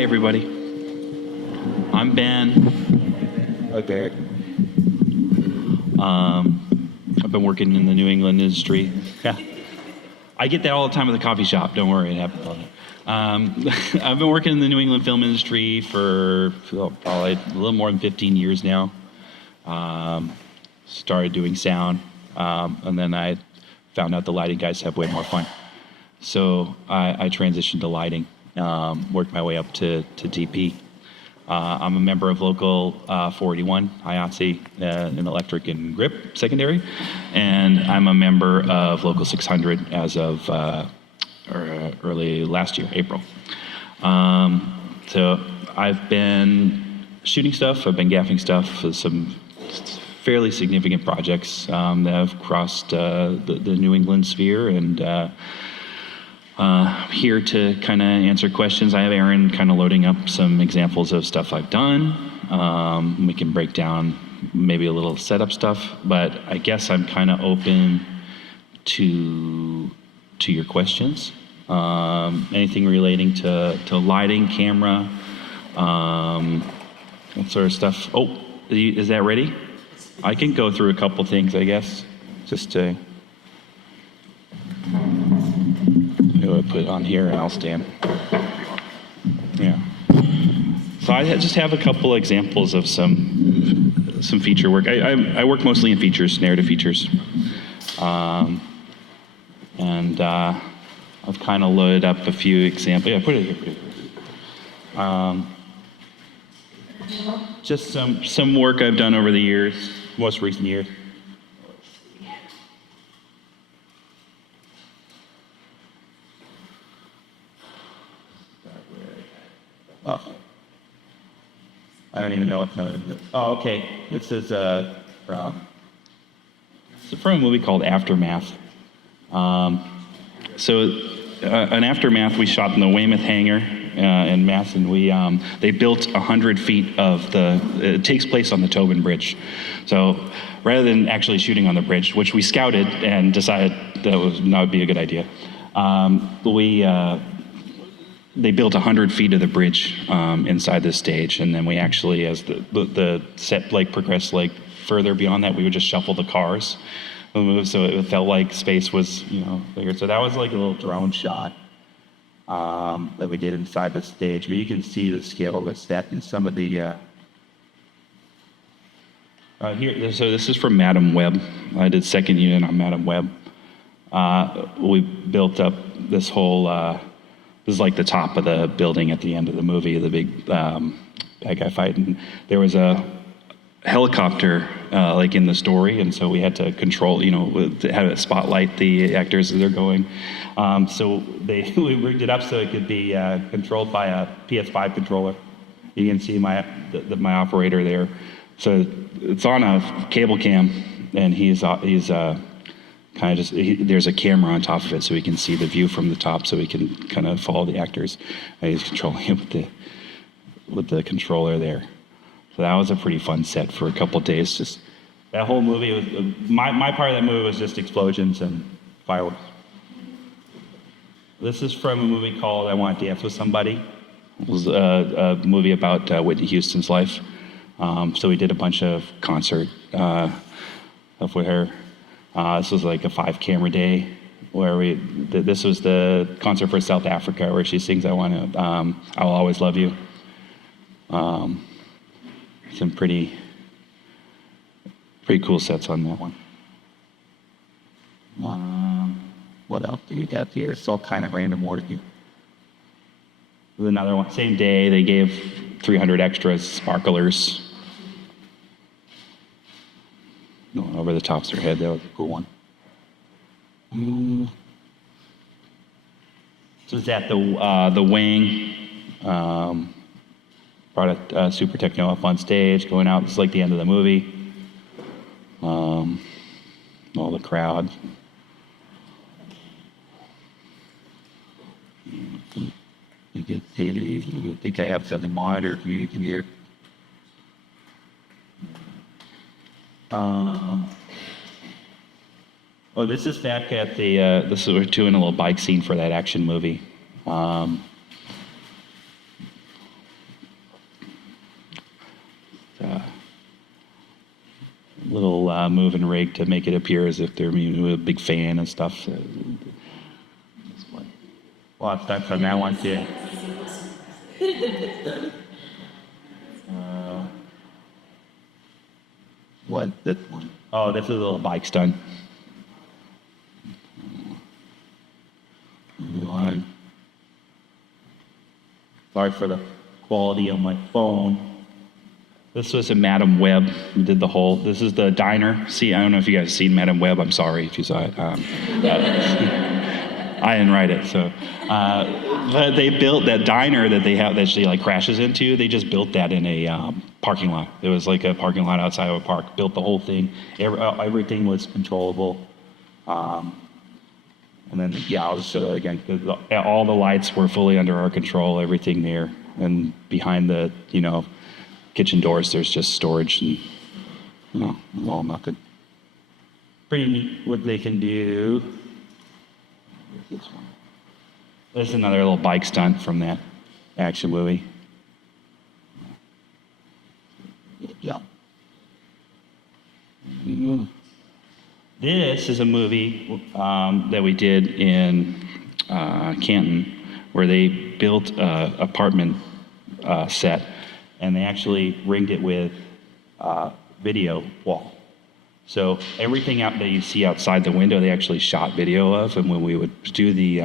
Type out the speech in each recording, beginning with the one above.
Hi, everybody. I'm Ben. Okay. I've been working in the New England industry. Yeah. I get that all the time at the coffee shop. Don't worry, it happens all the time. I've been working in the New England film industry for probably a little more than 15 years now. Started doing sound, and then I found out the lighting guys have way more fun. So I transitioned to lighting, worked my way up to DP. I'm a member of Local 481, IATSE, in electric and grip secondary, and I'm a member of Local 600 as of early last year, April. So I've been shooting stuff, I've been gaffing stuff for some fairly significant projects that have crossed the New England sphere, and here to kind of answer questions. I have Aaron kind of loading up some examples of stuff I've done. We can break down maybe a little setup stuff, but I guess I'm kind of open to your questions. Anything relating to lighting, camera, that sort of stuff. Oh, is that ready? I can go through a couple things, I guess, just to... I'll put it on here and I'll stand. Yeah. So I just have a couple examples of some feature work. I work mostly in features, narrative features. And I've kind of loaded up a few examples. Yeah, put it here. Just some work I've done over the years, most recent years. I don't even know what kind of... Oh, okay. This is from a movie called Aftermath. So an Aftermath we shot in the Weymouth hangar in Mass, and they built 100 feet of it takes place on the Tobin Bridge. So rather than actually shooting on the bridge, which we scouted and decided that would not be a good idea, they built 100 feet of the bridge inside the stage, and then we actually, as the set progressed further beyond that, we would just shuffle the cars, so it felt like space was bigger. So that was like a little drone shot that we did inside the stage, but you can see the scale of the set in some of the here. So this is from Madam Web. I did second unit on Madam Web. We built up this whole. This is like the top of the building at the end of the movie, the big bad guy fight. And there was a helicopter in the story, and so we had to control, to have it spotlight the actors as they're going. So we rigged it up so it could be controlled by a PS5 controller. You can see my operator there. So it's on a cable cam, and he's kind of just, there's a camera on top of it so we can see the view from the top, so we can kind of follow the actors. And he's controlling it with the controller there. So that was a pretty fun set for a couple of days. Just that whole movie was my part of that movie was just explosions and fireworks. This is from a movie called I Want to Dance with Somebody. It was a movie about Whitney Houston's life. So we did a bunch of concert stuff with her. This was like a 5-camera day where this was the concert for South Africa where she sings I Will Always Love You. Some pretty cool sets on that one. What else do you got here? It's all kind of random work here. Another one, same day, they gave 300 extras, sparklers. Going over the tops of their head. That was a cool one. So it's at the wing. Brought a Super Techno up on stage, going out. It's like the end of the movie. All the crowd. You think I have something monitor for you can hear. Oh, this is back at we're doing a little bike scene for that action movie. moving rig to make it appear as if they're a big fan and stuff. So, well, it's time for that one too. What? This one? Oh, this is a little bike stunt. Sorry for the quality on my phone. This was a Madam Web. We did the whole. This is the diner. See, I don't know if you guys have seen Madam Web. I'm sorry if you saw it. I didn't write it, so. But they built that diner that they have that she like crashes into. They just built that in a parking lot. It was like a parking lot outside of a park. Built the whole thing. Everything was controllable. And then, yeah, I'll just show it again. All the lights were fully under our control, everything there. And behind the, kitchen doors, there's just storage and, all nothing. Pretty neat what they can do. This is another little bike stunt from that action movie. Yeah. This is a movie that we did in Canton, where they built an apartment set, and they actually ringed it with video wall. So everything out that you see outside the window, they actually shot video of, and when we would do the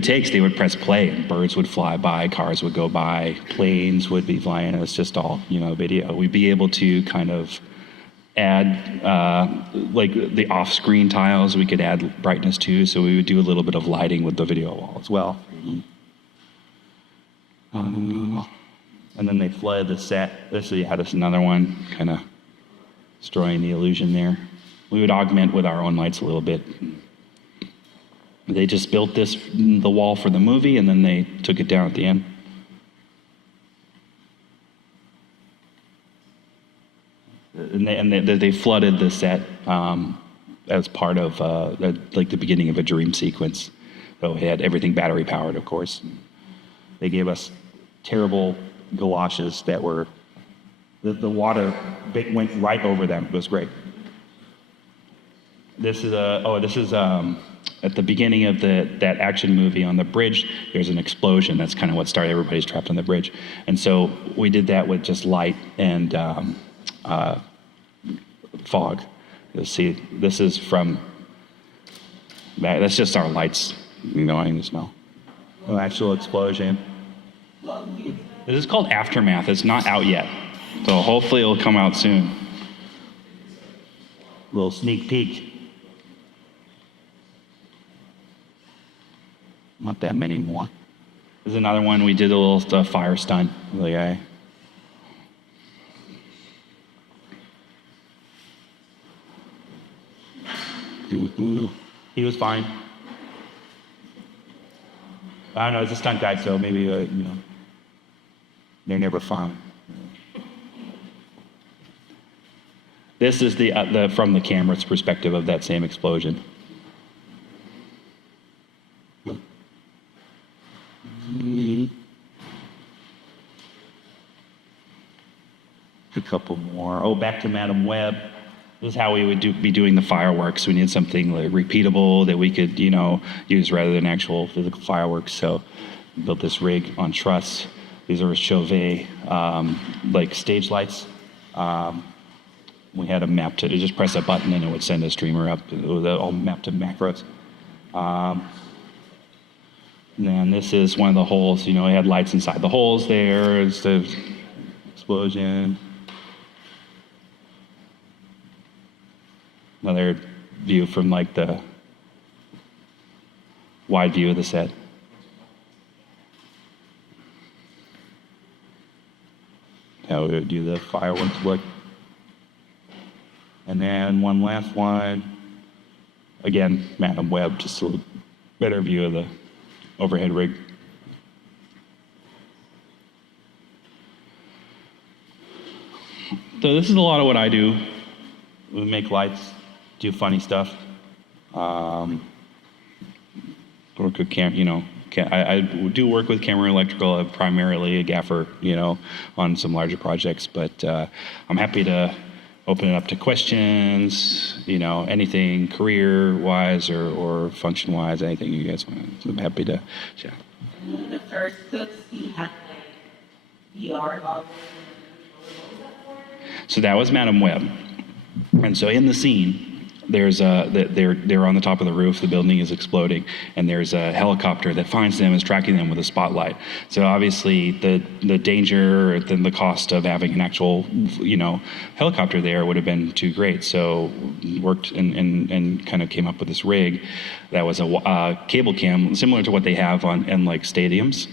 takes, they would press play, and birds would fly by, cars would go by, planes would be flying. It was just all video. We'd be able to kind of add like the off-screen tiles we could add brightness to, so we would do a little bit of lighting with the video wall as well. And then they flooded the set. This is another one, kind of destroying the illusion there. We would augment with our own lights a little bit. They just built the wall for the movie, and then they took it down at the end. And they flooded the set as part of like the beginning of a dream sequence. So it had everything battery powered, of course. They gave us terrible galoshes that were the water went right over them. It was great. This is at the beginning of that action movie on the bridge. There's an explosion. That's kind of what started. Everybody's trapped on the bridge, and so we did that with just light and fog. You'll see. This is from. That's just our lights. I can smell. No actual explosion. This is called Aftermath. It's not out yet, so hopefully it'll come out soon. Little sneak peek. Not that many more. There's another one. We did a little fire stunt with the guy. He was fine. I don't know. It's a stunt guy, so maybe they're never found. This is the from the camera's perspective of that same explosion. A couple more. Oh, back to Madam Web. This is how we would be doing the fireworks. We need something like repeatable that we could, use rather than actual physical fireworks. So we built this rig on truss. These are Chauvet, like stage lights. We had them mapped to, just press a button and it would send a streamer up. It was all mapped to macros. And then this is one of the holes. It had lights inside the holes there. It's the explosion. Another view from like the wide view of the set. How we would do the fireworks look. And then one last one. Again, Madam Web, just a little better view of the overhead rig. So this is a lot of what I do. We make lights, do funny stuff. Work with I do work with camera and electrical. I'm primarily a gaffer, on some larger projects. But I'm happy to open it up to questions, anything career-wise or function-wise, anything you guys want. I'm happy to chat. The first books you had VR goggles. So that was Madam Web. And so in the scene, they're on the top of the roof, the building is exploding, and there's a helicopter that finds them, is tracking them with a spotlight. So obviously the danger and the cost of having an actual, helicopter there would have been too great. So worked and kind of came up with this rig that was a cable cam, similar to what they have in like stadiums.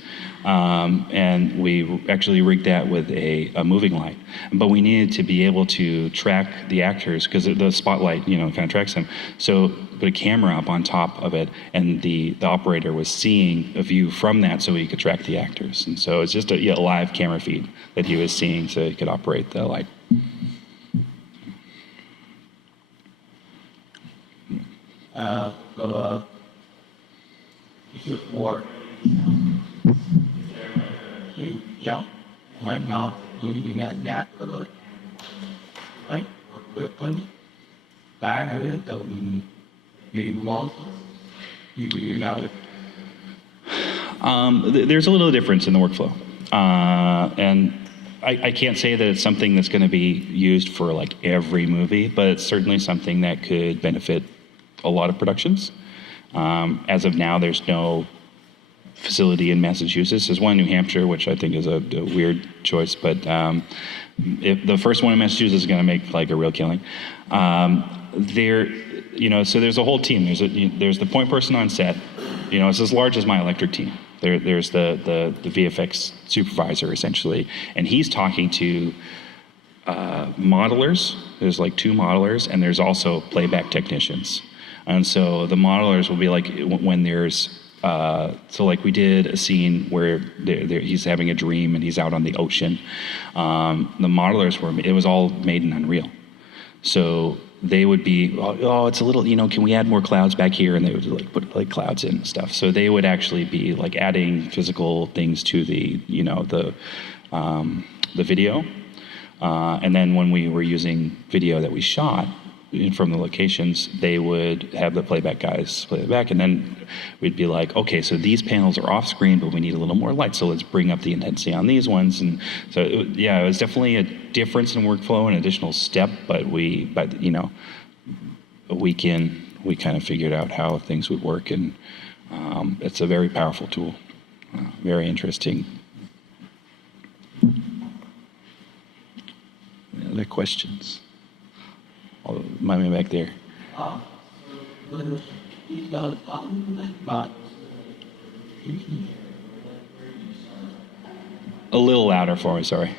And we actually rigged that with a moving light. But we needed to be able to track the actors because the spotlight, kind of tracks them. So put a camera up on top of it, and the operator was seeing a view from that so he could track the actors. And so it's just a live camera feed that he was seeing so he could operate the light. More. Cháu ngoài ngọt như nhà nhát rồi đấy với cả cái từ nhìn món như nào. There's a little difference in the workflow, and I can't say that it's something that's going to be used for like every movie, but it's certainly something that could benefit a lot of productions. As of now, there's no facility in Massachusetts. There's one in New Hampshire, which I think is a weird choice, but if the first one in Massachusetts is going to make like a real killing. So there's a whole team. There's the point person on set. It's as large as my electric team. There's the VFX supervisor essentially, and he's talking to modelers. There's like 2 modelers, and there's also playback technicians. And so the modelers will be like when there's so like we did a scene where he's having a dream and he's out on the ocean. The modelers it was all made in Unreal. So they would be, it's a little, can we add more clouds back here? And they would like put like clouds in and stuff. So they would actually be like adding physical things to the video. And then when we were using video that we shot from the locations, they would have the playback guys play it back, and then we'd be like, okay, so these panels are off screen, but we need a little more light, so let's bring up the intensity on these ones. And so it was definitely a difference in workflow, an additional step, but we kind of figured out how things would work, and it's a very powerful tool, very interesting. Any other questions? Mind me back there. A little louder for me, sorry.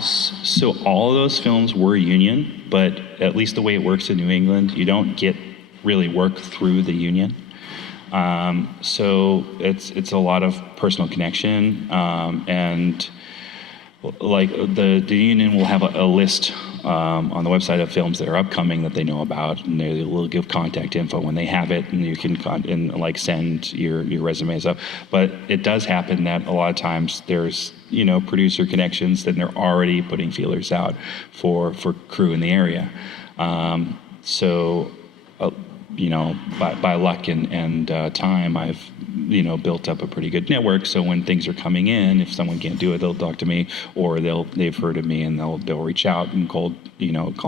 So all of those films were union, but at least the way it works in New England, you don't get really work through the union. So it's a lot of personal connection, and like the union will have a list on the website of films that are upcoming that they know about, and they will give contact info when they have it, and you can send your resumes up. But it does happen that a lot of times there's producer connections that they're already putting feelers out for crew in the area. By luck and time, I've built up a pretty good network. So when things are coming in, if someone can't do it, they'll talk to me, or they've heard of me and they'll reach out and call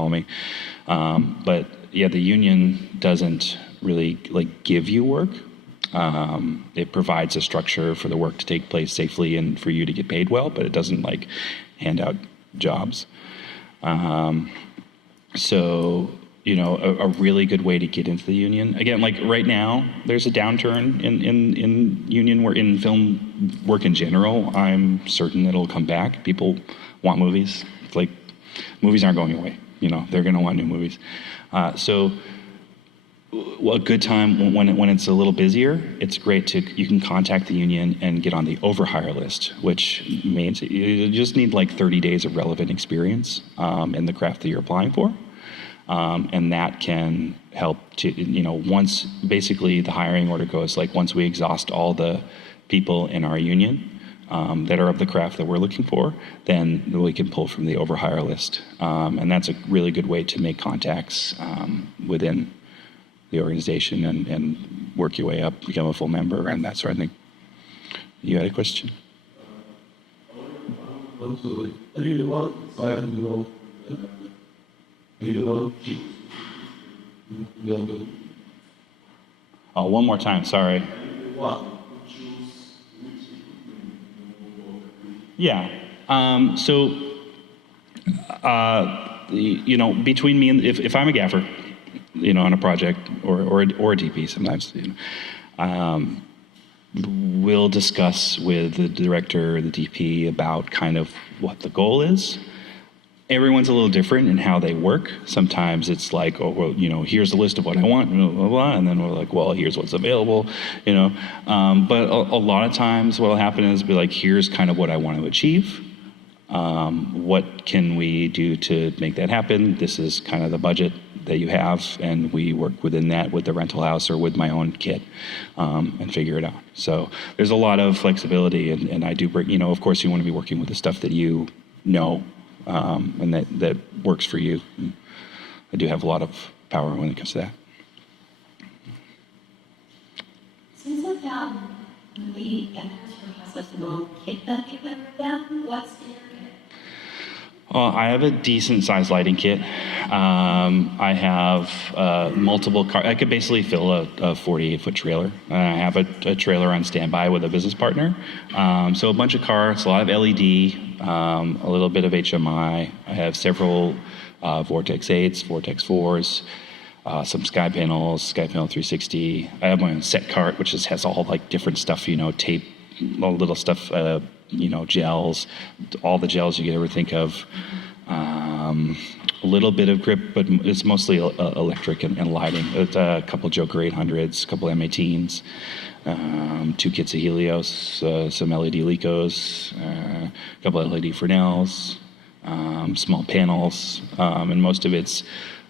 me. But yeah, the union doesn't really give you work. It provides a structure for the work to take place safely and for you to get paid well, but it doesn't hand out jobs. A really good way to get into the union. Again, right now, there's a downturn in union in film work in general. I'm certain it'll come back. People want movies. It's like movies aren't going away. They're going to want new movies. A good time when it's a little busier, it's great you can contact the union and get on the overhire list, which means you just need 30 days of relevant experience in the craft that you're applying for. And that can help to, once basically the hiring order goes, like once we exhaust all the people in our union that are of the craft that we're looking for, then we can pull from the overhire list. And that's a really good way to make contacts within the organization and work your way up, become a full member, and that sort of thing. You had a question? Oh, one more time, sorry. Yeah. Between me and if I'm a gaffer, on a project or a DP sometimes, we'll discuss with the director or the DP about kind of what the goal is. Everyone's a little different in how they work. Sometimes it's like, oh, well, here's a list of what I want, blah, blah, blah, and then we're like, well, here's what's available, But a lot of times what will happen is be like, here's kind of what I want to achieve. What can we do to make that happen? This is kind of the budget that you have, and we work within that with the rental house or with my own kit and figure it out. So there's a lot of flexibility, and I do bring, of course you want to be working with the stuff that you know and that works for you. And I do have a lot of power when it comes to that. Since the process will kick that down, what's in your kit? I have a decent sized lighting kit. I have multiple cars. I could basically fill a 48-foot trailer. I have a trailer on standby with a business partner. So a bunch of cars, a lot of LED, a little bit of HMI. I have several Vortex 8s, Vortex 4s, some Sky Panel 360. I have my own set cart, which has all like different stuff, tape, all little stuff, gels, all the gels you could ever think of. A little bit of grip, but it's mostly electric and lighting. A couple Joker 800s, a couple M18s, 2 kits of Helios, some LED Lecos, a couple LED Fresnels, small panels, and most of it's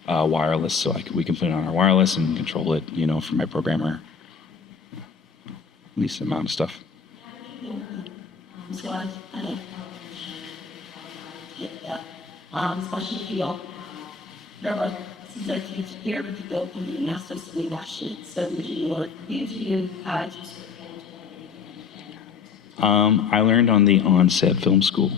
wireless, so we can put it on our wireless and control it, from my programmer. Least amount of stuff. So I like especially if you don't since here to go from the master's to the national. So would you just I learned on the Onset Film School,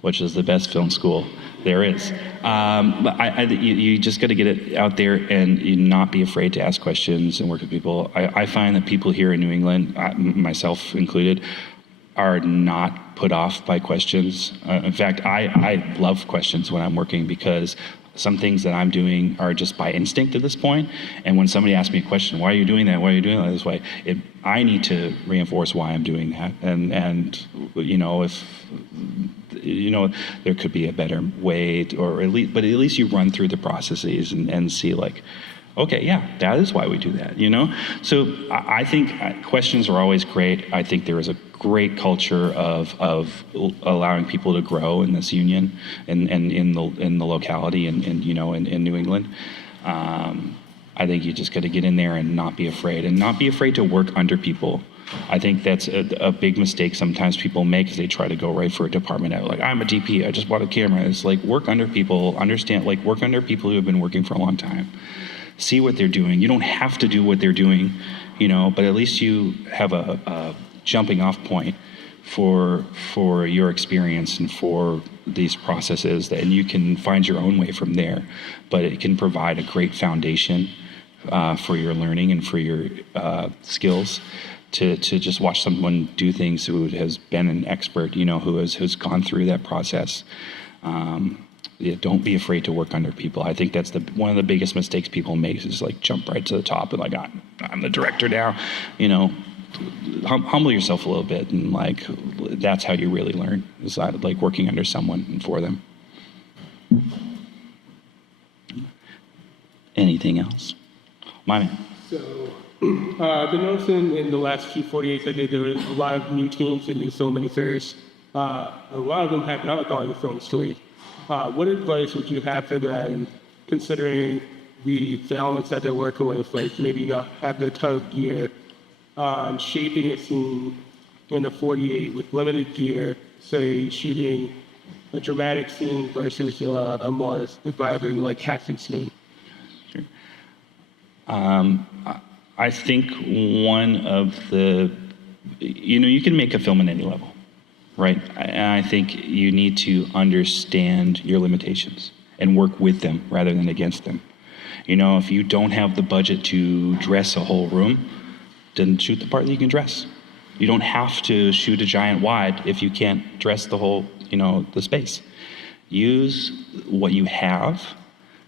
which is the best film school there is. But you just got to get it out there and you not be afraid to ask questions and work with people. I find that people here in New England, myself included, are not put off by questions. In fact, I love questions when I'm working because some things that I'm doing are just by instinct at this point. And when somebody asks me a question, why are you doing that? Why are you doing that this way? I need to reinforce why I'm doing that. And if there could be a better way, but at least you run through the processes and see like, okay, yeah, that is why we do that, So I think questions are always great. I think there is a great culture of allowing people to grow in this union and in the locality and in New England. I think you just got to get in there and not be afraid to work under people. I think that's a big mistake sometimes people make is they try to go right for a department head. Like, I'm a DP, I just bought a camera. It's like, work under people, work under people who have been working for a long time. See what they're doing. You don't have to do what they're doing, but at least you have a jumping off point for your experience and for these processes, and you can find your own way from there. But it can provide a great foundation for your learning and for your skills to just watch someone do things who has been an expert, who's gone through that process. Don't be afraid to work under people. I think that's one of the biggest mistakes people make is like jump right to the top and like I'm the director now. Humble yourself a little bit and like that's how you really learn. Is like working under someone and for them. Anything else? My man. So, I've been noticing in the last few 48s I did, there were a lot of new teams and new filmmakers. A lot of them have not gone to film school. What advice would you have for them considering the elements that they're working with, like maybe not have the ton of gear, shaping a scene in a 48 with limited gear, say shooting a dramatic scene versus a more vibrant, like action scene? Sure. I think one of the, you can make a film at any level, right? And I think you need to understand your limitations and work with them rather than against them. If you don't have the budget to dress a whole room, then shoot the part that you can dress. You don't have to shoot a giant wide if you can't dress the whole, the space. Use what you have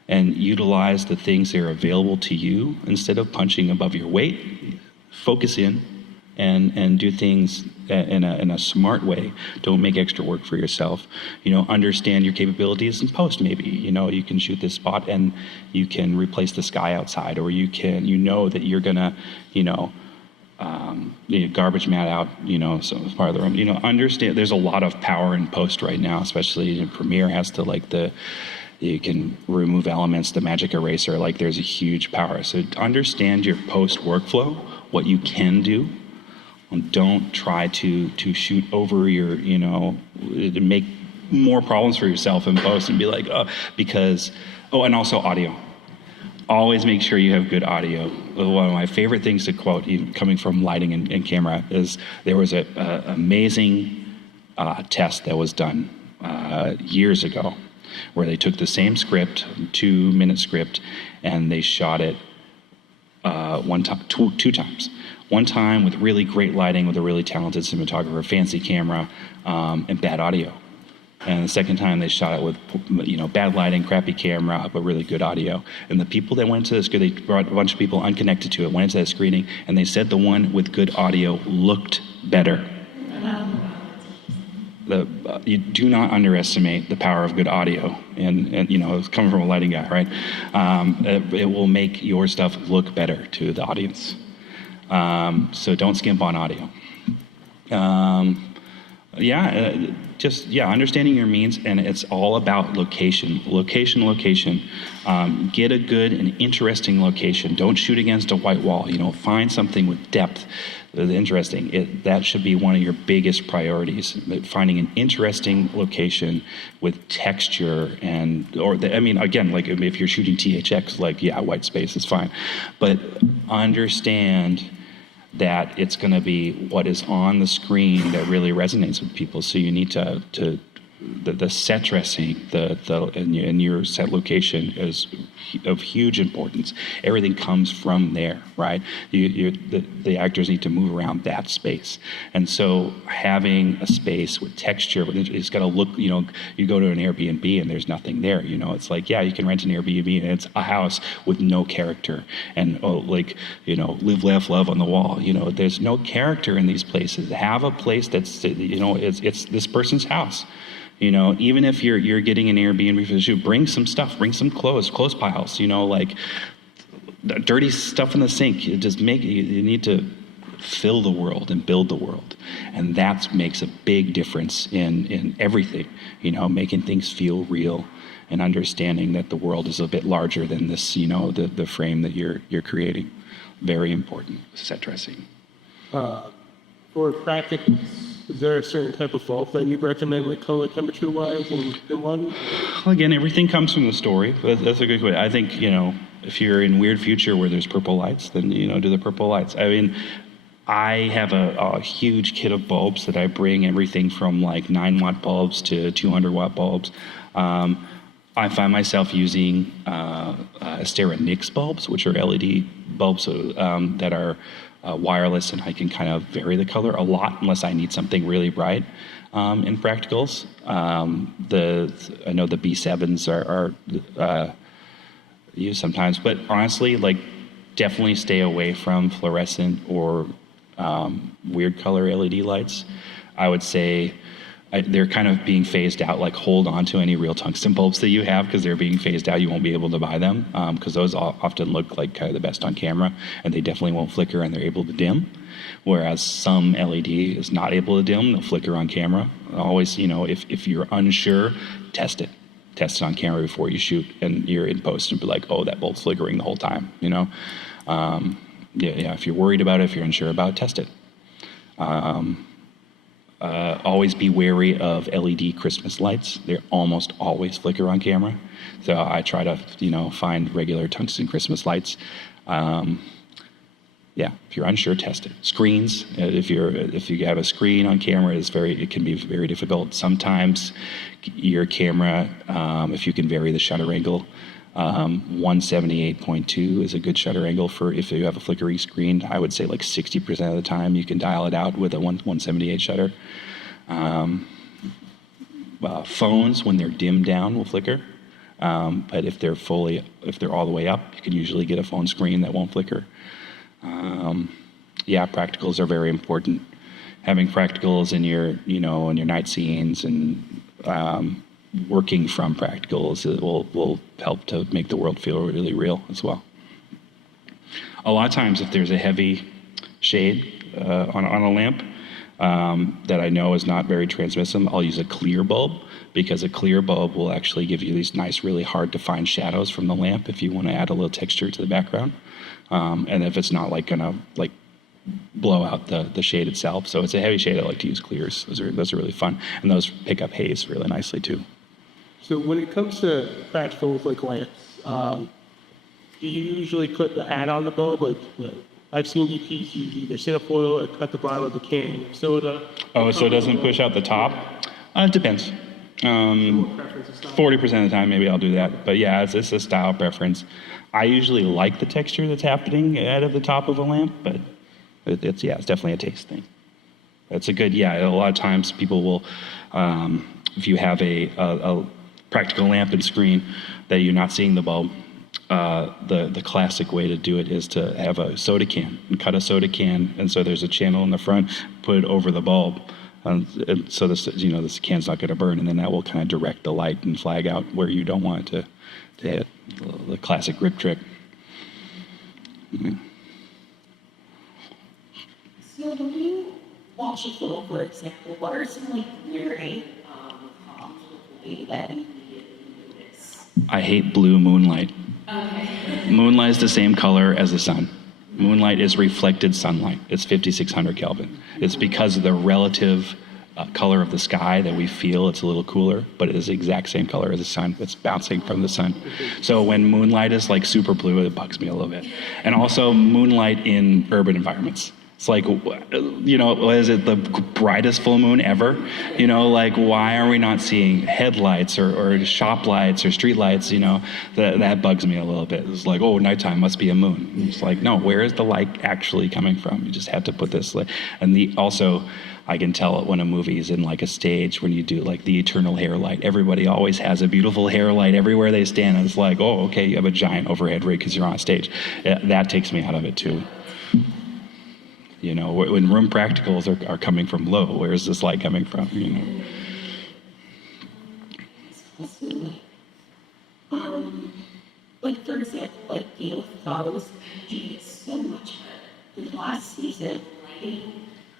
and utilize the things that are available to you instead of punching above your weight. Focus in and do things in a smart way. Don't make extra work for yourself. Understand your capabilities in post. Maybe you can shoot this spot and you can replace the sky outside, or you can that you're gonna garbage mat out so part of the room. Understand there's a lot of power in post right now, especially in Premiere has to you can remove elements, the magic eraser, there's a huge power. So understand your post workflow, what you can do. And don't try to shoot over your, to make more problems for yourself in post and be like, and also audio. Always make sure you have good audio. One of my favorite things to quote, even coming from lighting and camera, is there was an amazing test that was done years ago where they took the same script, 2-minute script, and they shot it two times. One time with really great lighting, with a really talented cinematographer, fancy camera, and bad audio. And the second time they shot it with, bad lighting, crappy camera, but really good audio. And the people that went to this, they brought a bunch of people unconnected to it, went into that screening, and they said the one with good audio looked better. You do not underestimate the power of good audio, and it's coming from a lighting guy, right? It will make your stuff look better to the audience. So don't skimp on audio. Understanding your means, and it's all about location. Get a good and interesting location. Don't shoot against a white wall. Find something with depth that's interesting. That should be one of your biggest priorities. Finding an interesting location with texture if you're shooting THX, white space is fine, but understand that it's going to be what is on the screen that really resonates with people. So you need to the set dressing, in your set location is of huge importance. Everything comes from there, right? The actors need to move around that space, and so having a space with texture, it's got to look. You go to an Airbnb and there's nothing there. It's you can rent an Airbnb and it's a house with no character, and live, laugh, love on the wall. There's no character in these places. Have a place that's it's this person's house. Even if you're getting an Airbnb for the shoot, bring some stuff, bring some clothes piles, dirty stuff in the sink. You need to fill the world and build the world. And that makes a big difference in everything, making things feel real and understanding that the world is a bit larger than this, the frame that you're creating. Very important, set dressing. For practice, is there a certain type of bulb that you recommend, color temperature-wise, and one? Well, again, everything comes from the story. That's a good question. I think, if you're in Weird Future where there's purple lights, then, do the purple lights. I mean, I have a huge kit of bulbs that I bring, everything from 9-watt bulbs to 200-watt bulbs. I find myself using Astera Nix bulbs, which are LED bulbs that are wireless, and I can kind of vary the color a lot unless I need something really bright in practicals. I know the B7s are used sometimes, but honestly, definitely stay away from fluorescent or weird color LED lights. I would say they're kind of being phased out. Hold on to any real tungsten bulbs that you have, because they're being phased out. You won't be able to buy them because those often look like kind of the best on camera, and they definitely won't flicker and they're able to dim. Whereas some LED is not able to dim, they'll flicker on camera. Always, if you're unsure, test it. test it on camera before you shoot, and you're in post and be like, oh, that bulb's flickering the whole time, you know? Yeah, if you're worried about it, if you're unsure about it, test it. Always be wary of LED Christmas lights. They almost always flicker on camera. So I try to, find regular tungsten Christmas lights. Yeah, if you're unsure, test it. Screens, if you have a screen on camera, it can be very difficult. Sometimes your camera, if you can vary the shutter angle, 178.2 is a good shutter angle for if you have a flickering screen. I would say like 60% of the time you can dial it out with a 178 shutter. Phones, when they're dimmed down, will flicker. But if they're all the way up, you can usually get a phone screen that won't flicker. Practicals are very important. Having practicals in your night scenes and working from practicals will help to make the world feel really real as well. A lot of times, if there's a heavy shade on a lamp that I know is not very transmissive, I'll use a clear bulb, because a clear bulb will actually give you these nice, really hard to find shadows from the lamp if you want to add a little texture to the background. And if it's not gonna blow out the shade itself. So it's a heavy shade, I like to use clears. Those are really fun. And those pick up haze really nicely too. So when it comes to practicals like lamps, do you usually put the hat on the bulb? I've seen EPs use either cinefoil or cut the bottom of the can of soda. Oh, so it doesn't push out the top? It depends. 40% of the time, maybe I'll do that. But yeah, it's a style preference. I usually like the texture that's happening out of the top of a lamp, but it's definitely a taste thing. That's a good, a lot of times people will, if you have a practical lamp and screen that you're not seeing the bulb, the classic way to do it is to have a soda can and cut a soda can, and so there's a channel in the front, put it over the bulb, and so this can's not going to burn, and then that will kind of direct the light and flag out where you don't want it to hit. The classic grip trick. Mm-hmm. So when you watch a film, for example, what are some glaring problems with the way that you do this? I hate blue moonlight. Okay. Moonlight is the same color as the sun. Moonlight is reflected sunlight. It's 5,600 Kelvin. It's because of the relative color of the sky that we feel it's a little cooler, but it is the exact same color as the sun. It's bouncing from the sun. So when moonlight is super blue, it bugs me a little bit. And also moonlight in urban environments. It's is it the brightest full moon ever? Why are we not seeing headlights or shop lights or street lights? That bugs me a little bit. It's nighttime must be a moon. It's no, where is the light actually coming from? You just have to put this, also, I can tell it when a movie is in a stage, when you do the eternal hair light. Everybody always has a beautiful hair light everywhere they stand. And it's okay, you have a giant overhead rig because you're on a stage. That takes me out of it too. When room practicals are coming from low, where's this light coming from? Absolutely. For example, photos do so much better. The last season, lighting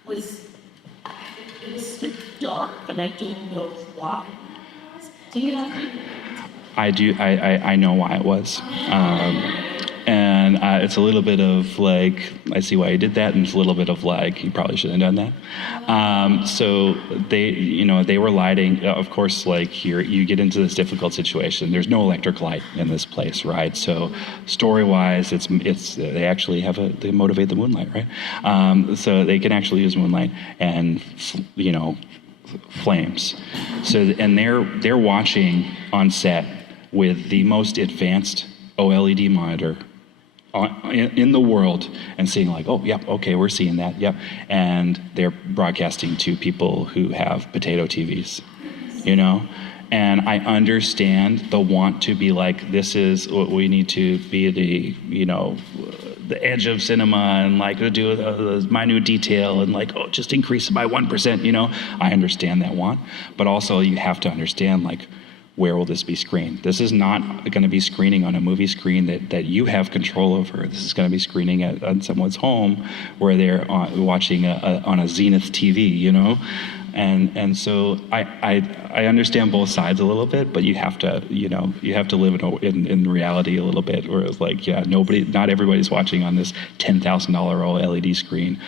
was so dark, and I didn't know why. Do you know? I do. I know why it was. And it's a little bit of I see why you did that, and it's a little bit of you probably shouldn't have done that. So they were lighting. Of course, here you get into this difficult situation. There's no electric light in this place, right? So story-wise, it's they actually they motivate the moonlight, right? So they can actually use moonlight and flames. So and they're watching on set with the most advanced OLED monitor in the world and seeing oh, yep, okay, we're seeing that, yep. And they're broadcasting to people who have potato TVs, And I understand the want to be this is what we need to be the edge of cinema and to do the minute detail and just increase it by 1%, I understand that want. But also you have to understand where will this be screened? This is not going to be screening on a movie screen that you have control over. This is going to be screening on someone's home where they're watching on a Zenith TV, And so I understand both sides a little bit, but you have to live in reality a little bit, where it's like, yeah, not everybody's watching on this $10,000 LED screen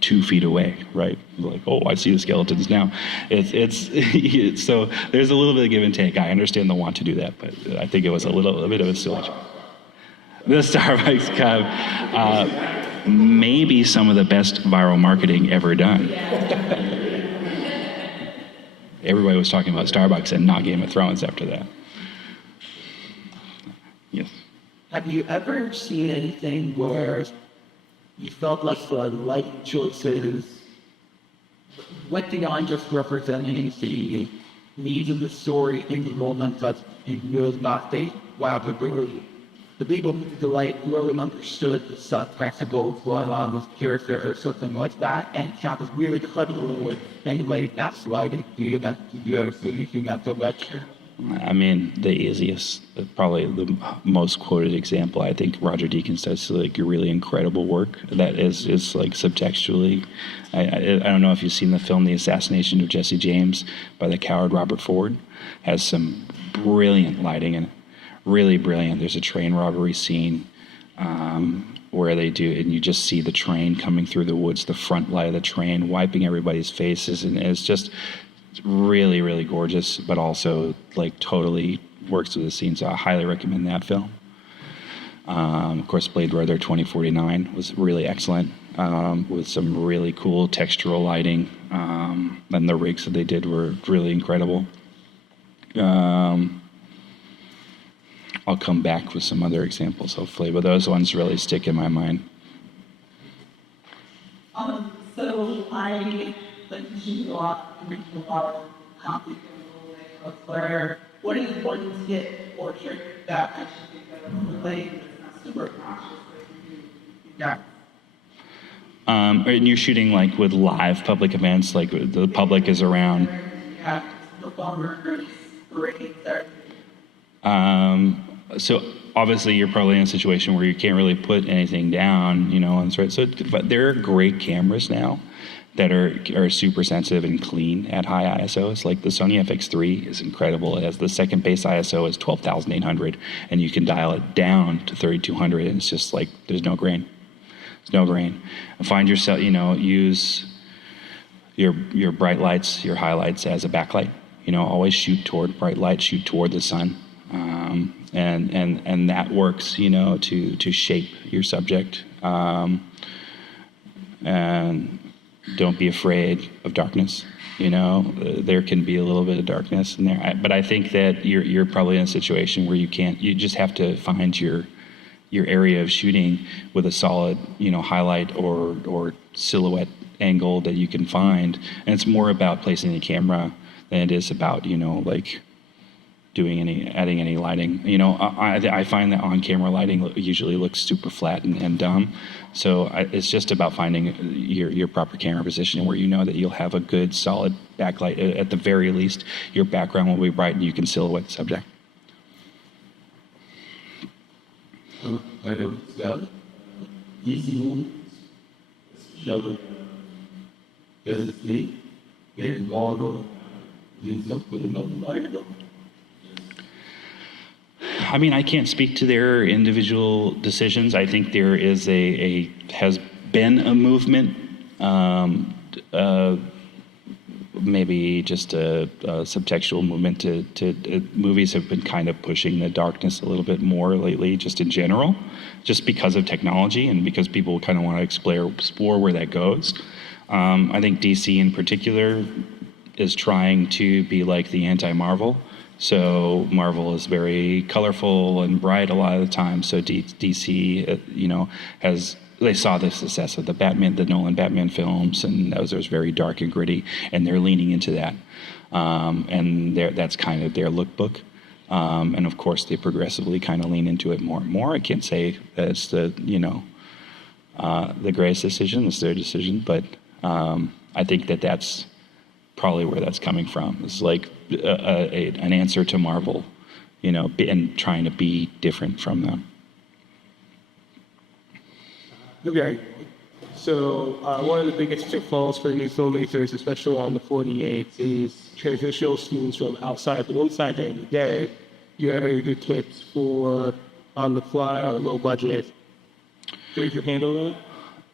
2 feet away, right? Like, oh, I see the skeletons now. It's so there's a little bit of give and take. I understand the want to do that, but I think it was a bit of a silly job. The Starbucks cup, maybe some of the best viral marketing ever done. Everybody was talking about Starbucks and not Game of Thrones after that. Yes. Have you ever seen anything where you felt like the light choices went beyond just representing the needs of the story in the moment, but it was not they, wow, the people who the light really understood the subpractical going on with character or something like that, and kind of really clever with anyway, that's why they do that, you ever see anything at the lecture? I mean, the easiest, probably the most quoted example, I think Roger Deakins does like really incredible work that is like subtextually. I don't know if you've seen the film The Assassination of Jesse James by the coward Robert Ford. Has some brilliant lighting in it, really brilliant. There's a train robbery scene where they do, and you just see the train coming through the woods, the front light of the train wiping everybody's faces, and it's just really, really gorgeous, but also like totally works with the scene. So I highly recommend that film. Of course, Blade Runner 2049 was really excellent, with some really cool textural lighting, and the rigs that they did were really incredible. I'll come back with some other examples, hopefully, but those ones really stick in my mind. So I read a lot of copies of where what is one hit portrait that I should be better playing super conscious that And you're shooting like with live public events, like the public is around. yeah, the bomber rating there. So obviously you're probably in a situation where you can't really put anything down, and so, but there are great cameras now that are super sensitive and clean at high ISOs. Like the Sony FX3 is incredible. It has the second base ISO is 12,800, and you can dial it down to 3,200, and it's just like there's no grain. There's no grain. Find yourself, use your bright lights, your highlights as a backlight. Always shoot toward bright light, shoot toward the sun. And that works, to shape your subject. And don't be afraid of darkness. There can be a little bit of darkness in there. But I think that you're probably in a situation where you just have to find your area of shooting with a solid, highlight or silhouette angle that you can find. And it's more about placing the camera than it is about, adding any lighting. I find that on-camera lighting usually looks super flat and dumb. So it's just about finding your proper camera position where that you'll have a good, solid backlight. At the very least, your background will be bright and you can silhouette the subject. I mean, I can't speak to their individual decisions. I think there is has been a movement, maybe just a subtextual movement to movies have been kind of pushing the darkness a little bit more lately, just in general, just because of technology and because people kind of want to explore where that goes. I think DC in particular is trying to be like the anti-Marvel. So Marvel is very colorful and bright a lot of the time. So DC, they saw the success of the Nolan Batman films, and those are very dark and gritty, and they're leaning into that. And that's kind of their lookbook. And of course, they progressively kind of lean into it more and more. I can't say that it's the greatest decision. It's their decision, but I think that's probably where that's coming from. It's like an answer to Marvel, and trying to be different from them. Okay. So one of the biggest pitfalls for new filmmakers, especially on the 48, is transitional scenes from outside to inside during the day. You have any good tips for on the fly or low budget? Do you handle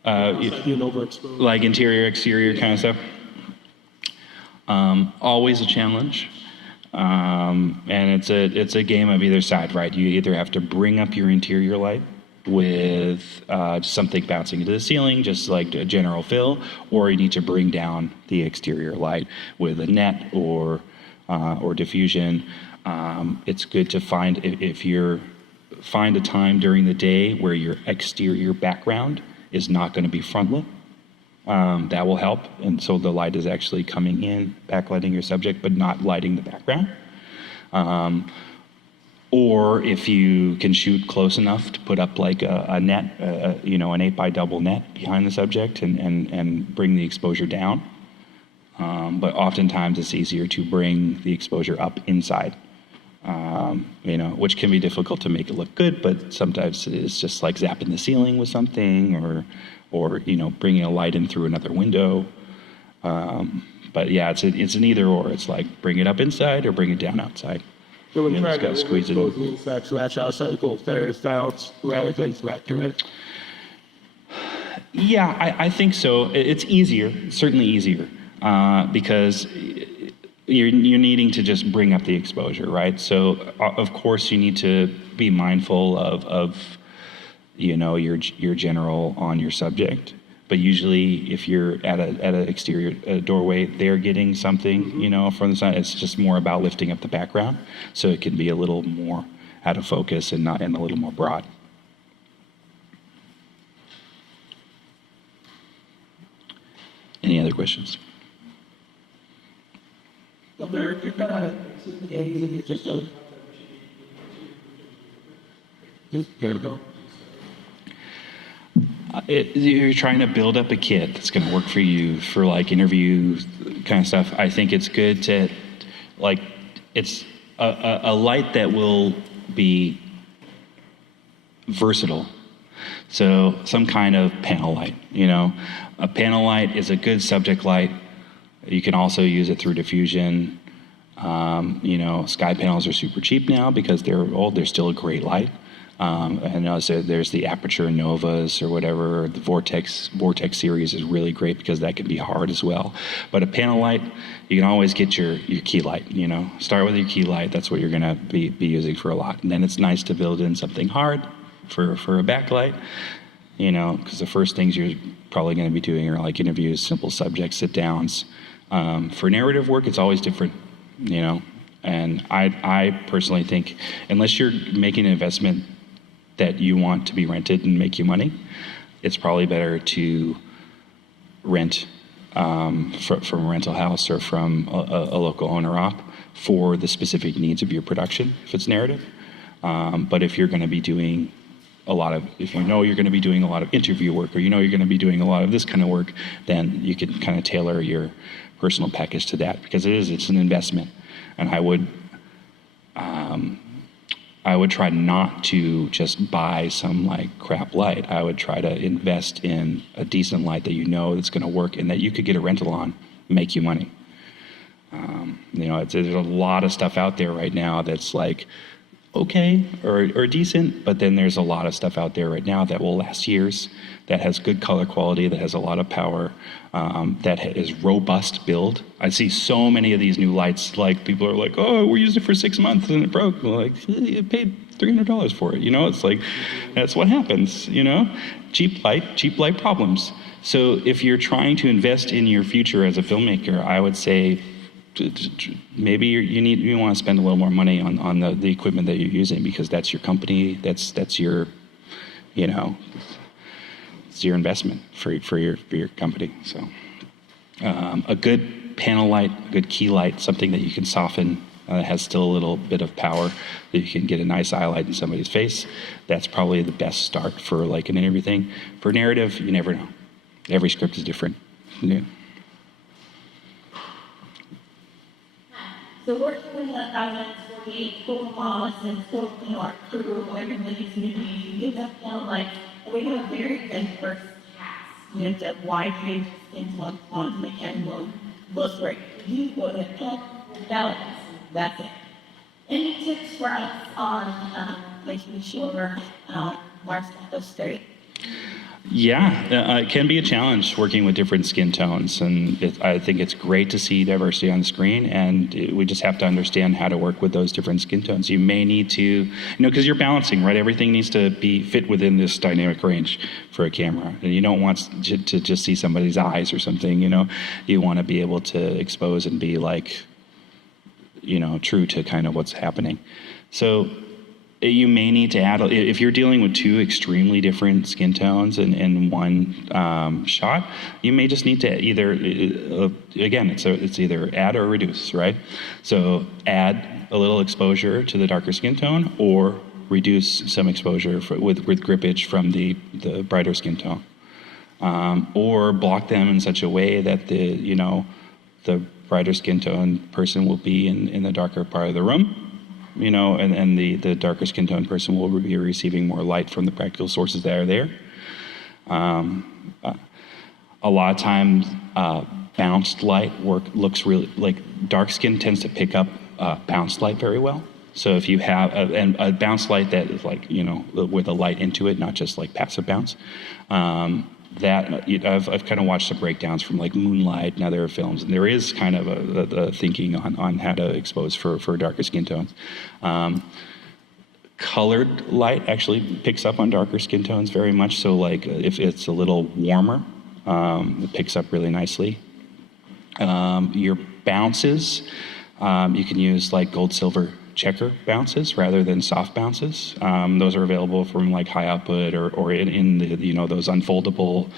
that? Being overexposed. Like interior, exterior kind of stuff. Always a challenge. And it's a game of either side, right? You either have to bring up your interior light with just something bouncing into the ceiling, just like a general fill, or you need to bring down the exterior light with a net or diffusion. It's good to find find a time during the day where your exterior background is not going to be front lit. That will help, and so the light is actually coming in, backlighting your subject, but not lighting the background. Or if you can shoot close enough to put up like a net, an 8x double net behind the subject and bring the exposure down. But oftentimes it's easier to bring the exposure up inside, which can be difficult to make it look good, but sometimes it's just like zapping the ceiling with something or bringing a light in through another window. But yeah, it's an either or. It's like bring it up inside or bring it down outside. So when You you're just trying to gotta squeeze it in. overexpose the inside slash outside, go fair styles rather than accurate. Yeah, I think so. It's easier, certainly easier, because you're needing to just bring up the exposure, right? So of course you need to be mindful of your general on your subject. But usually, if you're at an exterior doorway, they're getting something, from the side. It's just more about lifting up the background, so it can be a little more out of focus and a little more broad. Any other questions? You're trying to build up a kit that's going to work for you for like interview kind of stuff. I think it's good to it's a light that will be versatile. So some kind of panel light, a panel light is a good subject light. You can also use it through diffusion. Sky panels are super cheap now because they're old. They're still a great light. And also there's the Aperture Novas or whatever. The Vortex series is really great because that can be hard as well. But a panel light, you can always get your key light. Start with your key light. That's what you're going to be using for a lot. And then it's nice to build in something hard for a backlight. Because the first things you're probably going to be doing are like interviews, simple subject sit downs. For narrative work, it's always different. And I personally think unless you're making an investment that you want to be rented and make you money, it's probably better to rent from a rental house or from a local owner-op for the specific needs of your production, if it's narrative. But if you're going to be doing if you're going to be doing a lot of interview work, or you're going to be doing a lot of this kind of work, then you can kind of tailor your personal package to that, because it's an investment. And I would try not to just buy some like crap light. I would try to invest in a decent light that that's going to work and that you could get a rental on, make you money. There's a lot of stuff out there right now that's like okay or decent, but then there's a lot of stuff out there right now that will last years, that has good color quality, that has a lot of power, that is robust build. I see so many of these new lights, like people are like, oh, we used it for 6 months and it broke. Like, you paid $300 for it. It's like, that's what happens, cheap light problems. So if you're trying to invest in your future as a filmmaker, I would say maybe you want to spend a little more money on the equipment that you're using, because that's your company, that's your it's your investment for your company. So a good panel light, a good key light, something that you can soften, has still a little bit of power, that you can get a nice eye light in somebody's face. That's probably the best start for like an interview thing. For narrative, you never know. Every script is different. Yeah. So working with the Providence 48 school boss and school our crew, everybody's new, you give them like we have a very diverse cast and that wide range in one the hand look right. You go to balance. That's it. Any tips for us on making sure marks go straight? Yeah, it can be a challenge working with different skin tones, and I think it's great to see diversity on the screen, and we just have to understand how to work with those different skin tones. You may need to, because you're balancing, right? Everything needs to be fit within this dynamic range for a camera, and you don't want to just see somebody's eyes or something, You want to be able to expose and be like, true to kind of what's happening. So you may need to add, if you're dealing with two extremely different skin tones in one shot, you may just need to either, again, it's either add or reduce, right? So add a little exposure to the darker skin tone, or reduce some exposure with grippage from the brighter skin tone. Or block them in such a way that the brighter skin tone person will be in the darker part of the room, and the darker skin tone person will be receiving more light from the practical sources that are there. A lot of times, bounced light looks really, like dark skin tends to pick up bounced light very well. So if you have a bounced light that is like, with a light into it, not just like passive bounce, I've kind of watched some breakdowns from like Moonlight and other films, and there is kind of a thinking on how to expose for darker skin tones. Colored light actually picks up on darker skin tones very much. So like if it's a little warmer, it picks up really nicely. Your bounces, you can use like gold, silver, checker bounces rather than soft bounces. Those are available from like high output or in the those unfoldable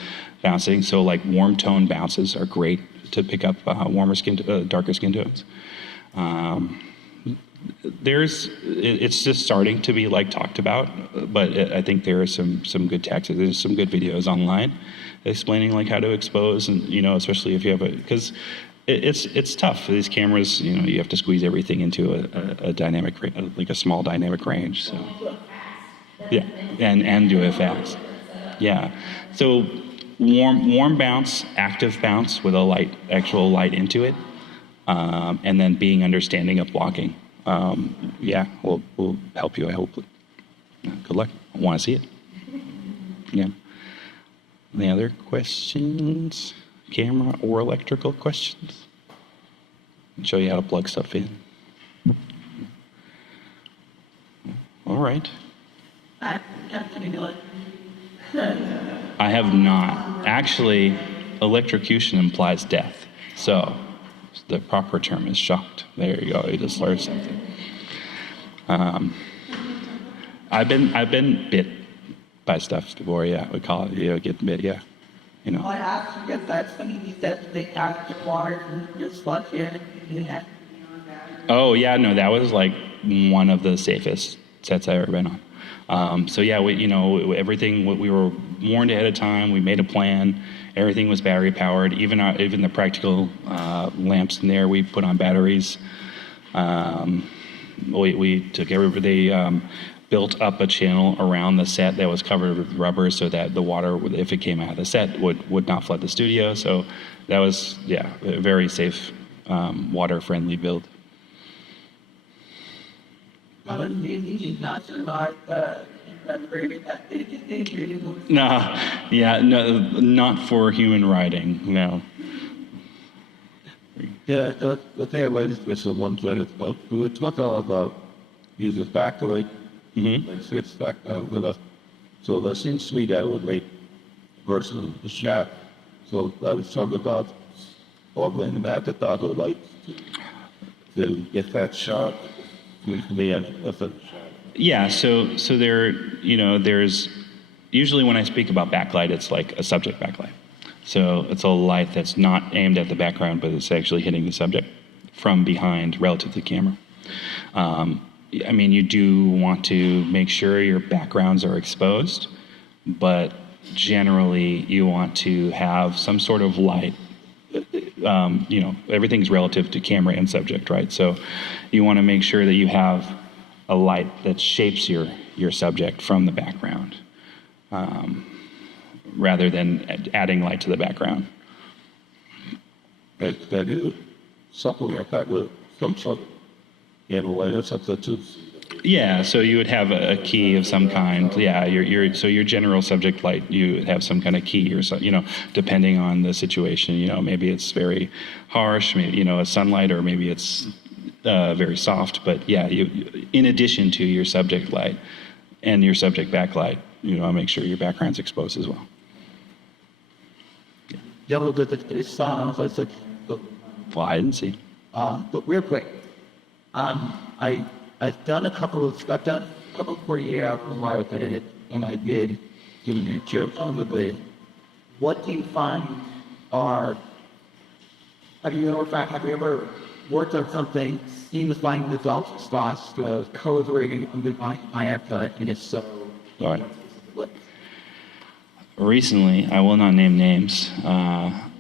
bouncing. So like warm tone bounces are great to pick up darker skin tones. It's just starting to be like talked about, but I think there are some good tactics. There's some good videos online explaining like how to expose, and especially if you have because it's tough. These cameras, you have to squeeze everything into a dynamic, like a small dynamic range. So, yeah, and do it fast. Yeah. So warm bounce, active bounce with a actual light into it, and then being understanding of blocking. Will help you. I hope. Good luck. I want to see it. Yeah. Any other questions? Camera or electrical questions? I'll show you how to plug stuff in. All right. I'm going to do it. I have not. Actually, electrocution implies death. So the proper term is shocked. There you go. You just learned something. I've been bit by stuff before. Yeah, we call it. Get bit. Yeah. I asked you if that's something you said they capture water and just flush it. Oh yeah, no, that was like one of the safest sets I've ever been on. So yeah, everything we were warned ahead of time. We made a plan. Everything was battery powered. Even the practical lamps in there, we put on batteries. We took everybody. Built up a channel around the set that was covered with rubber so that the water, if it came out of the set, would not flood the studio. So that was, a very safe, water-friendly build. No, not for human riding, no. Yeah, the thing I like with the one that it's about, it's not all about using backlight. Like switch back with us. So there seems to me that would make versus the shaft. So I was talking about augmenting that the toggle light to get that shot with me and Yeah, so there's usually when I speak about backlight, it's like a subject backlight. So it's a light that's not aimed at the background, but it's actually hitting the subject from behind relative to the camera. You do want to make sure your backgrounds are exposed, but generally you want to have some sort of light. Everything's relative to camera and subject, right? So you want to make sure that you have a light that shapes your subject from the background. rather than adding light to the background. That is something like that with some sort of analyzer substitutes. Yeah, so you would have a key of some kind. Yeah, so your general subject light, you would have some kind of key or so, depending on the situation. Maybe it's very harsh, maybe, a sunlight, or maybe it's very soft. But yeah, in addition to your subject light and your subject backlight, make sure your background's exposed as well. Double the sound, it's like, Well, I didn't see. but real quick, I've done a couple of 48 hours while I did it, and I did give you a joke on the bit. What do you find have you ever worked on something, seen the finding results response to a code rating under my effort, and if so, All right. what? Recently, I will not name names.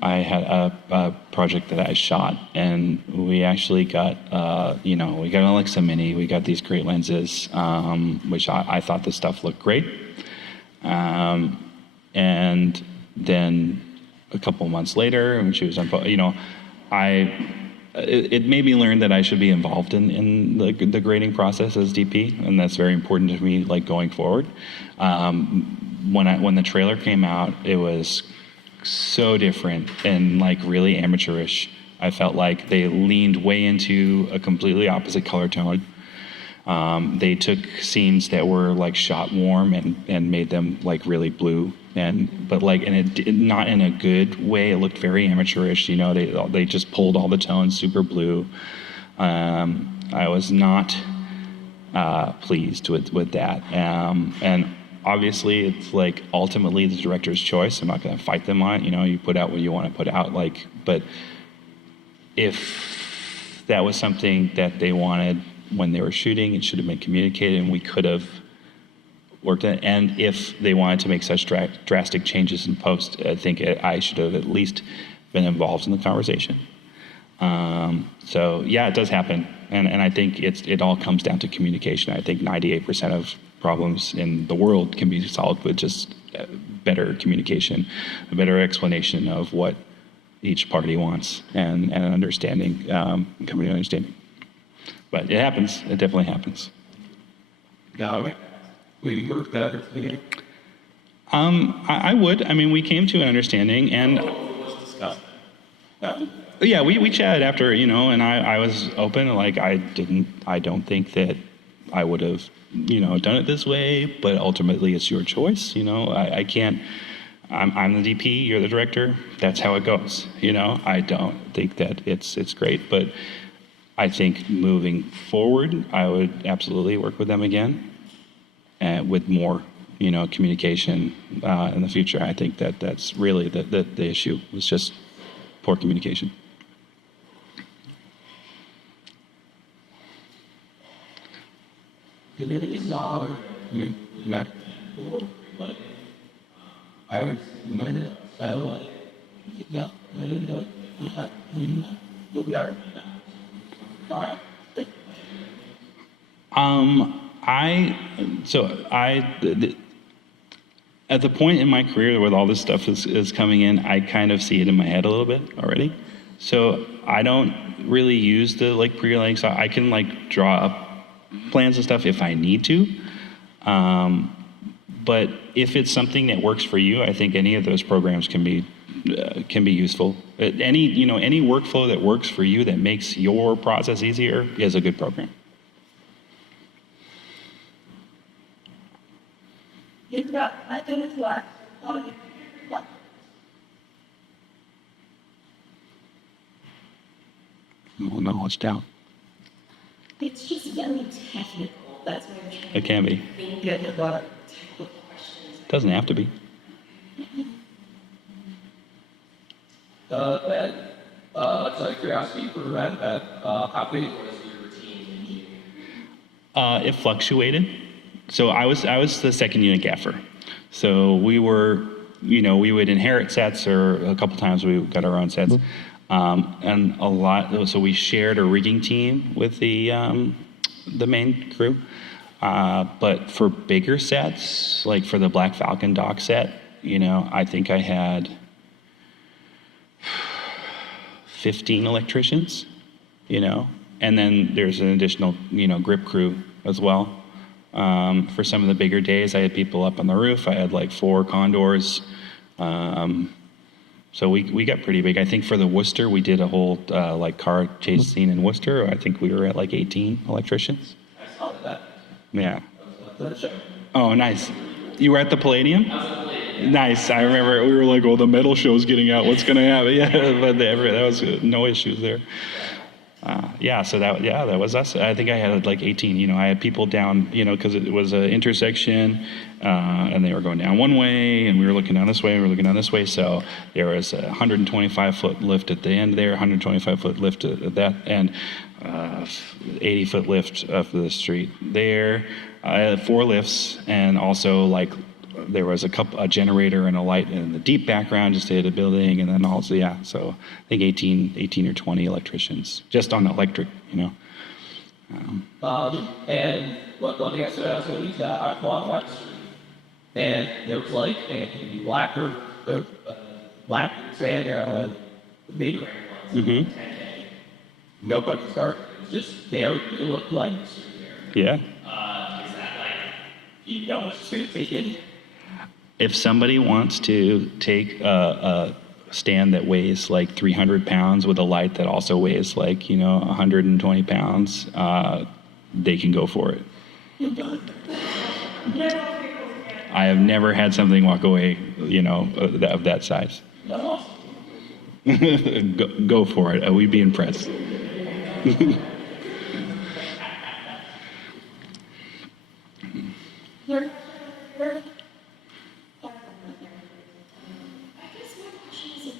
I had a project that I shot, and we actually got, we got an Alexa Mini. We got these great lenses, which I thought the stuff looked great. And then a couple months later, when she was on, it made me learn that I should be involved in the grading process as DP, and that's very important to me, like going forward. When the trailer came out, it was so different and like really amateurish. I felt like they leaned way into a completely opposite color tone. They took scenes that were like shot warm and made them like really blue, but not in a good way. It looked very amateurish. They just pulled all the tones super blue. I was not pleased with that. And obviously, it's like ultimately the director's choice. I'm not going to fight them on it. You put out what you want to put out. But if that was something that they wanted when they were shooting, it should have been communicated, and we could have worked on it. And if they wanted to make such drastic changes in post, I think I should have at least been involved in the conversation. So yeah, it does happen, and I think it all comes down to communication. I think 98% of problems in the world can be solved with just better communication, a better explanation of what each party wants, and an understanding, coming to understanding. But it happens. It definitely happens. Now, we work better. I would. I mean, we came to an understanding, and yeah, we chatted after, and I was open. Like I don't think that I would have, done it this way, but ultimately it's your choice. I can't. I'm the DP. You're the director. That's how it goes. I don't think that it's great, but I think moving forward, I would absolutely work with them again, and with more, communication in the future. I think that's really the issue, was just poor communication. At the point in my career where all this stuff is coming in, I kind of see it in my head a little bit already. So I don't really use the pre-lighting. So I can draw up plans and stuff if I need to. But if it's something that works for you, I think any of those programs can be useful. Any workflow that works for you that makes your process easier is a good program. No, it's down. It's just very technical. That's what I'm trying It can be. to get a lot of technical questions. Doesn't have to be. Curiosity for that, how big It fluctuated. So I was the second unit gaffer. So we were, we would inherit sets, or a couple times we got our own sets. And a lot, so we shared a rigging team with the main crew. But for bigger sets, like for the Black Falcon dock set, I think I had 15 electricians, and then there's an additional, grip crew as well. For some of the bigger days, I had people up on the roof. I had like 4 condors. So we got pretty big. I think for the Worcester, we did a whole car chase scene in Worcester. I think we were at like 18 electricians. I saw that. Yeah. That's it. Oh, nice. You were at the Palladium? Nice. I remember we were like, "Oh, the metal show's getting out. What's gonna happen?" Yeah, but that was no issues there. So that was us. I think I had like 18. I had people down, because it was an intersection, and they were going down one way, and we were looking down this way, and we were looking down this way. So there was a 125-foot lift at the end there, 125-foot lift at that, and 80-foot lift up the street there. I had 4 lifts, and also like there was a generator and a light in the deep background just to hit a building, and then also so I think 18 or 20 electricians just on electric. And what on the extra so we got our quad and there was like a black and big Mm-hmm. nobody started just there it looked like Yeah. it's thinking If somebody wants to take a stand that weighs like 300 pounds with a light that also weighs like 120 pounds, they can go for it. I have never had something walk away, of that size. Go for it. We'd be impressed.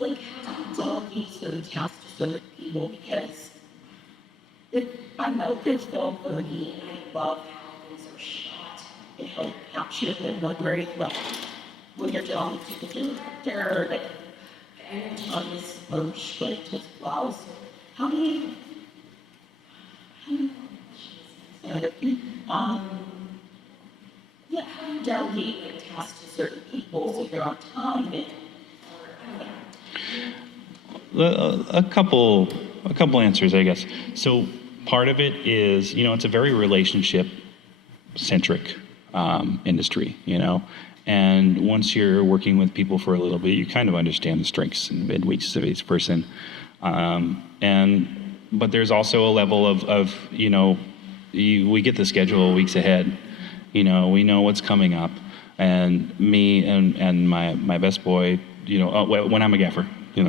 Like, how do all these those counts to certain people? Because if I know this film for me, and I love how things are shot and how captured and not very well. When you're talking to the director, like, and on this script as well. So how many how do you delegate a task to certain people so they're on time and A couple answers, I guess. So part of it is, it's a very relationship-centric industry, and once you're working with people for a little bit, you kind of understand the strengths and weaknesses of each person. But there's also a level of we get the schedule weeks ahead. We know what's coming up, and me and my best boy, when I'm a gaffer. We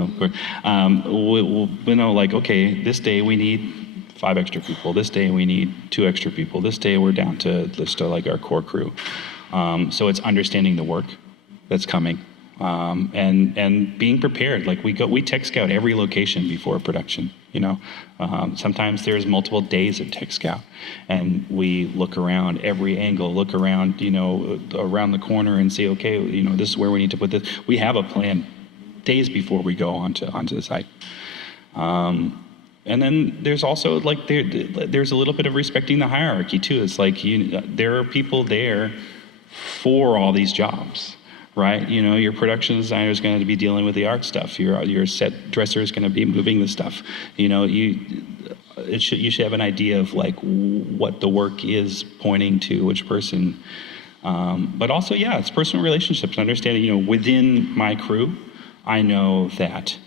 know like, okay, this day we need 5 extra people. This day we need 2 extra people. This day we're down to just like our core crew. So it's understanding the work that's coming, and being prepared. Like we tech scout every location before production. Sometimes there's multiple days of tech scout, and we look around every angle, look around, around the corner, and say, okay, this is where we need to put this. We have a plan days before we go onto the site. And then there's also like there's a little bit of respecting the hierarchy too. It's like there are people there for all these jobs, right? Your production designer is going to be dealing with the art stuff. Your set dresser is going to be moving the stuff. You should have an idea of like what the work is pointing to, which person. But also, it's personal relationships, understanding. Within my crew, I know that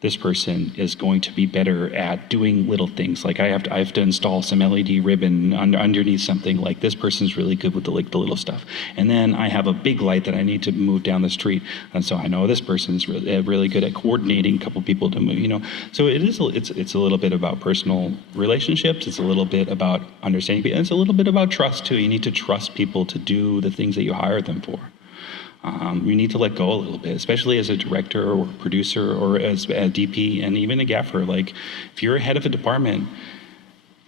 this person is going to be better at doing little things. Like I have to install some LED ribbon underneath something. Like this person's really good with the little stuff. And then I have a big light that I need to move down the street, and so I know this person's really good at coordinating a couple people to move. So it's a little bit about personal relationships. It's a little bit about understanding people. And it's a little bit about trust too. You need to trust people to do the things that you hire them for. You need to let go a little bit, especially as a director or producer or as a DP and even a gaffer. Like, if you're head of a department,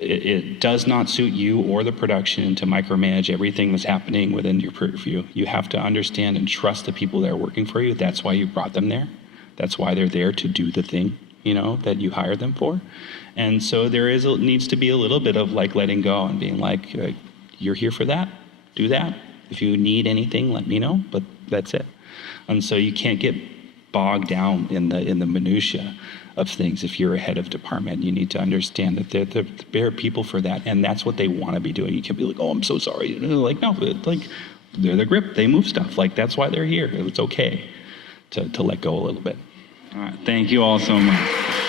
it does not suit you or the production to micromanage everything that's happening within your purview. You have to understand and trust the people that are working for you. That's why you brought them there. That's why they're there to do the thing, that you hired them for. And so needs to be a little bit of like letting go and being like, you're here for that, do that. If you need anything, let me know, but that's it. And so you can't get bogged down in the minutia of things. If you're a head of department, you need to understand that there are people for that, and that's what they want to be doing. You can't be like, oh, I'm so sorry. Like, no, like, they're the grip, they move stuff. Like, that's why they're here. It's okay to let go a little bit. All right, thank you all so much.